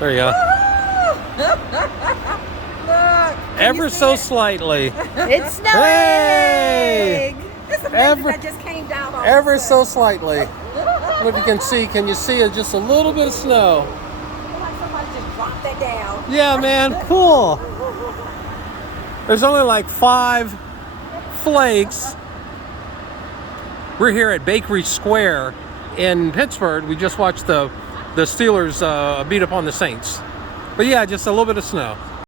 There you go. Look. Ever so slightly. It's snowing. Hey! It's amazing that just came down all Ever of a so sudden. slightly. I don't know if you can see. Can you see it? Just a little bit of snow. Like somebody just dropped that down. Yeah, man. Cool. There's only like 5 flakes. We're here at Bakery Square in Pittsburgh. We just watched the Steelers beat up on the Saints. But yeah, just a little bit of snow.